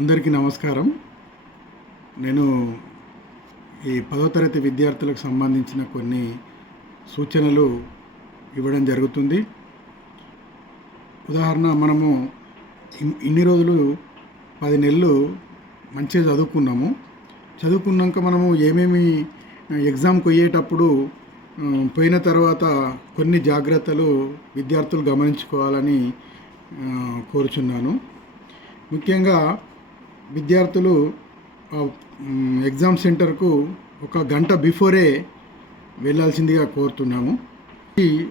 అందరికీ నమస్కారం. నేను ఈ 10వ తరగతి విద్యార్థులకు సంబంధించిన కొన్ని సూచనలు ఇవ్వడం జరుగుతుంది. ఉదాహరణ, మనము ఇన్ని రోజులు 10 నెలలు మంచిగా చదువుకున్నాము. చదువుకున్నాక మనము ఏమేమి ఎగ్జామ్కి పోయేటప్పుడు పోయిన తర్వాత కొన్ని జాగ్రత్తలు విద్యార్థులు గమనించుకోవాలని కోరుచున్నాను. ముఖ్యంగా విద్యార్థులు ఎగ్జామ్ సెంటర్కు ఒక గంట బిఫోరే వెళ్ళాల్సిందిగా కోరుతున్నాము.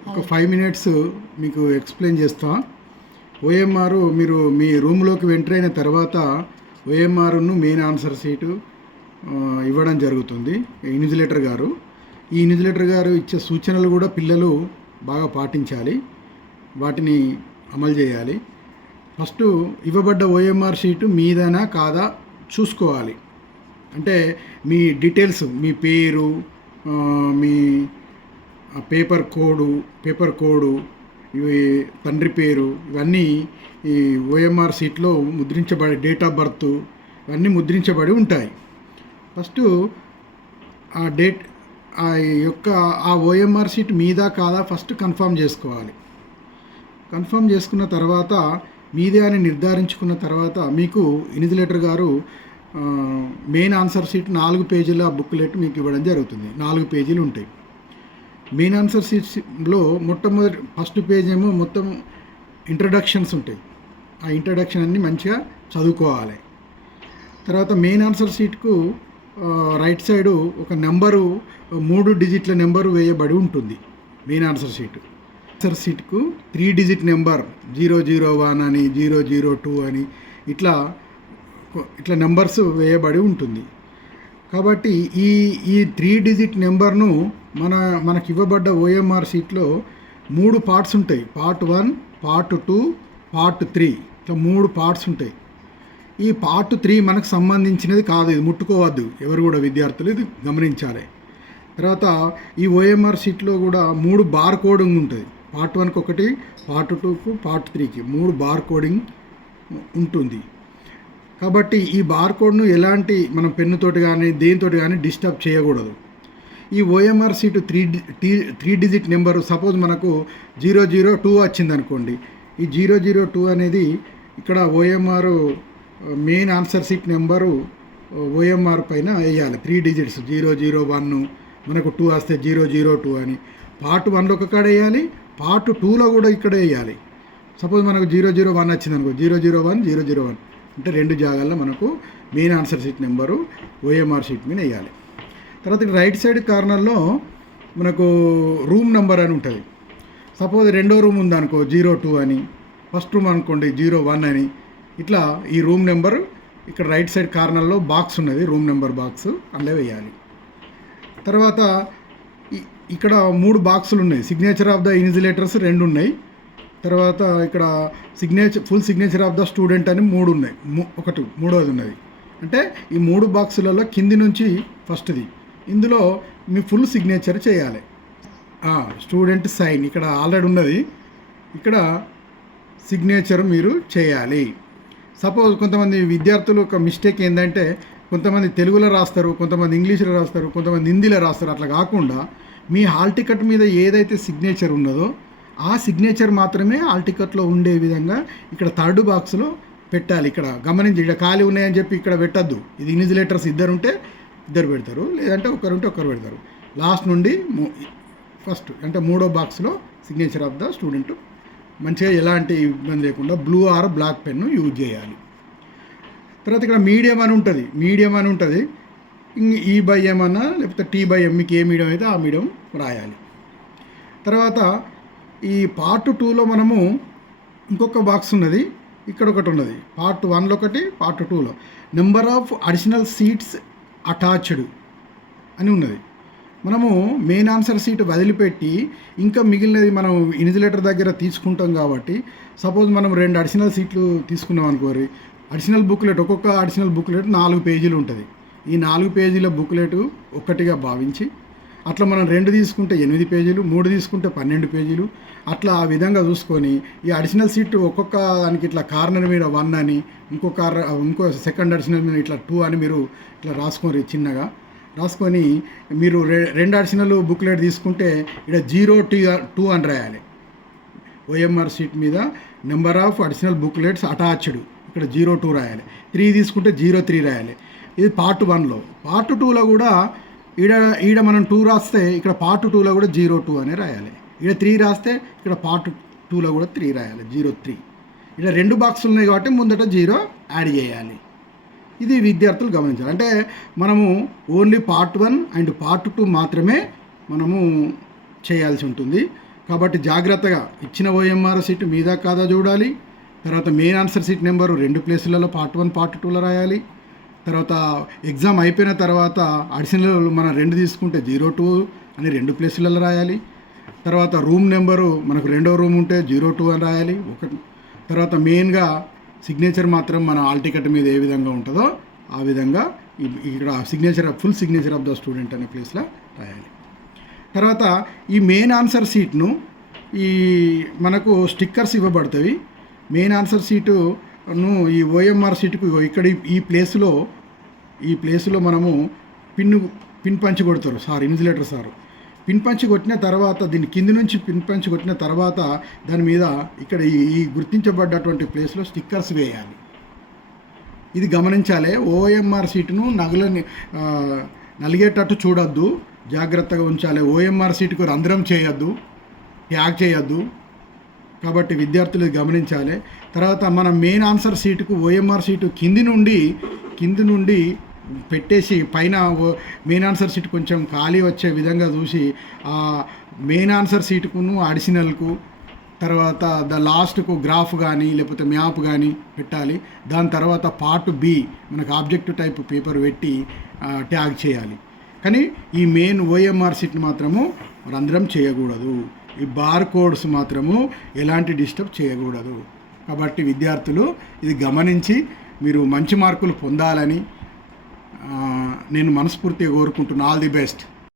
ఒక 5 మినిట్స్ మీకు ఎక్స్ప్లెయిన్ చేస్తా. ఓఎంఆర్ మీరు మీ రూమ్లోకి ఎంటర్ అయిన తర్వాత ఓఎంఆర్ను మెయిన్ ఆన్సర్ షీటు ఇవ్వడం జరుగుతుంది ఇన్విజిలేటర్ గారు. ఈ ఇన్విజిలేటర్ గారు ఇచ్చే సూచనలు కూడా పిల్లలు బాగా పాటించాలి, వాటిని అమలు చేయాలి. ఫస్ట్ ఇవ్వబడ్డ ఓఎంఆర్ షీటు మీదనా కాదా చూసుకోవాలి. అంటే మీ డీటెయిల్స్, మీ పేరు, మీ పేపర్ కోడు, ఇవి తండ్రి పేరు, ఇవన్నీ ఈ ఓఎంఆర్ షీట్లో ముద్రించబడి, డేట్ ఆఫ్ బర్త్ ఇవన్నీ ముద్రించబడి ఉంటాయి. ఫస్ట్ ఆ ఓఎంఆర్ షీట్ మీద కాదా ఫస్ట్ కన్ఫర్మ్ చేసుకోవాలి. కన్ఫర్మ్ చేసుకున్న తర్వాత మీదే అని నిర్ధారించుకున్న తర్వాత మీకు ఇన్విజిలేటర్ గారు మెయిన్ ఆన్సర్ షీట్ 4 పేజీల బుక్లెట్ మీకు ఇవ్వడం జరుగుతుంది. 4 పేజీలు ఉంటాయి. మెయిన్ ఆన్సర్ షీట్స్లో ఫస్ట్ పేజ్ ఏమో మొత్తం ఇంట్రడక్షన్స్ ఉంటాయి. ఆ ఇంట్రడక్షన్ అన్ని మంచిగా చదువుకోవాలి. తర్వాత మెయిన్ ఆన్సర్ షీట్కు రైట్ సైడు ఒక నెంబరు, 3 డిజిట్ల నెంబరు వేయబడి ఉంటుంది. మెయిన్ ఆన్సర్ షీట్కు 3 డిజిట్ నెంబర్ 001 అని, 002 అని ఇట్లా నెంబర్స్ వేయబడి ఉంటుంది. కాబట్టి ఈ 3 డిజిట్ నెంబర్ను మనకి ఇవ్వబడ్డ ఓఎంఆర్ షీట్లో 3 పార్ట్స్ ఉంటాయి. పార్ట్ 1, పార్ట్ 2, పార్ట్ 3 ఇట్లా 3 పార్ట్స్ ఉంటాయి. ఈ పార్ట్ 3 మనకు సంబంధించినది కాదు, ఇది ముట్టుకోవద్దు ఎవరు కూడా, విద్యార్థులు ఇది గమనించాలి. తర్వాత ఈ ఓఎంఆర్ షీట్లో కూడా 3 బార్ కోడింగ్ ఉంటుంది. పార్ట్ 1కి ఒకటి, పార్ట్ 2కు, పార్ట్ 3కి 3 బార్ కోడింగ్ ఉంటుంది. కాబట్టి ఈ బార్ కోడ్ను ఎలాంటి మనం పెన్నుతోటి కానీ దేనితోటి కానీ డిస్టర్బ్ చేయకూడదు. ఈ OMR sheet 3 digit number suppose మనకు 002 వచ్చింది అనుకోండి. ఈ 002 అనేది ఇక్కడ OMR main answer sheet number OMR పైన వేయాలి. 3 డిజిట్స్ 001, మనకు 2 వస్తే 002 అని పార్ట్ 1లో ఒక కాడ వేయాలి, పార్ట్ 2లో కూడా ఇక్కడ వేయాలి. సపోజ్ మనకు 001 వచ్చింది అనుకో, 001 అంటే 2 జాగాల్లో మనకు main answer sheet number OMR sheet మీద వేయాలి. తర్వాత రైట్ సైడ్ కార్నర్లో మనకు రూమ్ నెంబర్ అని ఉంటుంది. సపోజ్ 2వ రూమ్ ఉందనుకో 02 అని, ఫస్ట్ రూమ్ అనుకోండి 01 అని, ఇట్లా ఈ రూమ్ నెంబర్ ఇక్కడ రైట్ సైడ్ కార్నర్లో బాక్స్ ఉన్నది, రూమ్ నెంబర్ బాక్స్, అందులో వేయాలి. తర్వాత ఇక్కడ 3 బాక్సులు ఉన్నాయి. సిగ్నేచర్ ఆఫ్ ద ఇన్విజిలేటర్స్ 2 ఉన్నాయి. తర్వాత ఇక్కడ full signature of the student అని 3 ఉన్నాయి. మూడోది ఉన్నది. అంటే ఈ 3 బాక్సులలో కింది నుంచి ఫస్ట్ది, ఇందులో మీ ఫుల్ సిగ్నేచర్ చేయాలి. స్టూడెంట్ సైన్ ఇక్కడ ఆల్రెడీ ఉన్నది, ఇక్కడ సిగ్నేచర్ మీరు చేయాలి. సపోజ్ కొంతమంది విద్యార్థులు ఒక మిస్టేక్ ఏంటంటే, కొంతమంది తెలుగులో రాస్తారు, కొంతమంది ఇంగ్లీష్లో రాస్తారు, కొంతమంది హిందీలో రాస్తారు. అట్లా కాకుండా మీ హాల్ టికెట్ మీద ఏదైతే సిగ్నేచర్ ఉన్నదో ఆ సిగ్నేచర్ మాత్రమే హాల్ టికెట్లో ఉండే విధంగా ఇక్కడ 3rd బాక్స్లో పెట్టాలి. ఇక్కడ గమనించి, ఇక్కడ ఖాళీ ఉన్నాయని చెప్పి ఇక్కడ పెట్టద్దు. ఇది ఇన్విజిలేటర్స్ 2 ఉంటే 2 పెడతారు, లేదంటే 1 ఉంటే 1 పెడతారు. లాస్ట్ నుండి ఫస్ట్ అంటే 3వ బాక్స్లో సిగ్నేచర్ ఆఫ్ ద స్టూడెంట్ మంచిగా ఎలాంటి ఇబ్బంది లేకుండా blue or black pen use చేయాలి. తర్వాత ఇక్కడ మీడియం అని ఉంటుంది. E/M అన్నా లేకపోతే T/M, మీకు ఏ మీడియం అయితే ఆ మీడియం రాయాలి. తర్వాత ఈ పార్ట్ 2లో మనము ఇంకొక బాక్స్ ఉన్నది, ఇక్కడ ఒకటి ఉన్నది. పార్ట్ 1లో ఒకటి, పార్ట్ 2లో number of additional seats attached అని ఉన్నది. మనము మెయిన్ ఆన్సర్ షీట్ వదిలిపెట్టి ఇంకా మిగిలినది మనం ఇన్విజిలేటర్ దగ్గర తీసుకుంటాం కాబట్టి, సపోజ్ మనం 2 అడిషనల్ సీట్లు తీసుకున్నాం అనుకోరి, అడిషనల్ బుక్లెట్, ఒక్కొక్క అడిషనల్ బుక్లెట్ 4 పేజీలు ఉంటుంది. ఈ 4 పేజీల బుక్లెట్ ఒక్కటిగా భావించి అట్లా మనం 2 తీసుకుంటే 8 పేజీలు, 3 తీసుకుంటే 12 పేజీలు, అట్లా ఆ విధంగా చూసుకొని ఈ అడిషనల్ సీట్ ఒక్కొక్క దానికి ఇట్లా కార్నర్ మీద 1 అని, ఇంకో సెకండ్ అడిషనల్ మీద ఇట్లా 2 అని మీరు ఇట్లా రాసుకోండి చిన్నగా. రాసుకొని మీరు 2 అడిషనల్ బుక్లెట్ తీసుకుంటే ఇక్కడ 0T2 అని రాయాలి. OMR షీట్ మీద number of additional booklets attached ఇక్కడ 02 రాయాలి. 3 తీసుకుంటే 03 రాయాలి. ఇది పార్ట్ 1లో. పార్ట్ 2లో కూడా ఈడ మనం 2 రాస్తే ఇక్కడ పార్ట్ 2లో కూడా 02 అనే రాయాలి. ఇక్కడ 3 రాస్తే ఇక్కడ పార్ట్ 2లో కూడా 3 రాయాలి, 03. ఇక్కడ 2 బాక్సులు ఉన్నాయి కాబట్టి ముందట 0 యాడ్ చేయాలి. ఇది విద్యార్థులు గమనించాలి. అంటే మనము ఓన్లీ పార్ట్ 1 అండ్ పార్ట్ 2 మాత్రమే మనము చేయాల్సి ఉంటుంది. కాబట్టి జాగ్రత్తగా ఇచ్చిన OMR షీట్ మీద కాదా చూడాలి. తర్వాత మెయిన్ ఆన్సర్ షీట్ నెంబరు 2 ప్లేసులలో పార్ట్ 1 పార్ట్ 2లో రాయాలి. తర్వాత ఎగ్జామ్ అయిపోయిన తర్వాత అడిషనల్ మనం 2 తీసుకుంటే 02 అని 2 ప్లేసులలో రాయాలి. తర్వాత రూమ్ నెంబరు మనకు 2వ రూమ్ ఉంటే 02 అని రాయాలి. తర్వాత మెయిన్గా సిగ్నేచర్ మాత్రం మన హాల్ టికెట్ మీద ఏ విధంగా ఉంటుందో ఆ విధంగా ఇక్కడ full signature of the student అనే ప్లేస్లో రాయాలి. తర్వాత ఈ మెయిన్ ఆన్సర్ షీట్ను మనకు స్టిక్కర్స్ ఇవ్వబడతాయి. మెయిన్ ఆన్సర్ షీటును ఈ OMR షీట్కు ఇక్కడ ఈ ప్లేస్లో మనము పిన్ పంచి కొడతారు సార్, ఇన్సులేటర్ సార్. పిన్ పంచి కొట్టిన తర్వాత దీని కింది నుంచి పిన్ పంచి కొట్టిన తర్వాత దాని మీద ఇక్కడ ఈ గుర్తించబడ్డటువంటి ప్లేస్లో స్టిక్కర్స్ వేయాలి. ఇది గమనించాలి. OMR షీట్ను నలిగేటట్టు చూడొద్దు, జాగ్రత్తగా ఉంచాలి. OMR షీట్కు రంధ్రం చేయొద్దు, ట్యాగ్ చేయొద్దు. కాబట్టి విద్యార్థులు గమనించాలి. తర్వాత మన మెయిన్ ఆన్సర్ షీట్కు OMR షీటు కింది నుండి పెట్టేసి పైన మెయిన్ ఆన్సర్ షీట్ కొంచెం ఖాళీ వచ్చే విధంగా చూసి ఆ మెయిన్ ఆన్సర్ షీట్కును అడిషనల్కు తర్వాత లాస్ట్కు గ్రాఫ్ కానీ లేకపోతే మ్యాప్ కానీ పెట్టాలి. దాని తర్వాత పార్ట్ B మనకు ఆబ్జెక్టివ్ టైప్ పేపర్ పెట్టి ట్యాగ్ చేయాలి. కానీ ఈ మెయిన్ OMR షీట్ని మాత్రము రంధ్రం చేయకూడదు. ఈ బార్ కోడ్స్ మాత్రము ఎలాంటి డిస్టర్బ్ చేయకూడదు. కాబట్టి విద్యార్థులు ఇది గమనించి మీరు మంచి మార్కులు పొందాలని నేను మనస్ఫూర్తిగా కోరుకుంటున్నాను. All the best.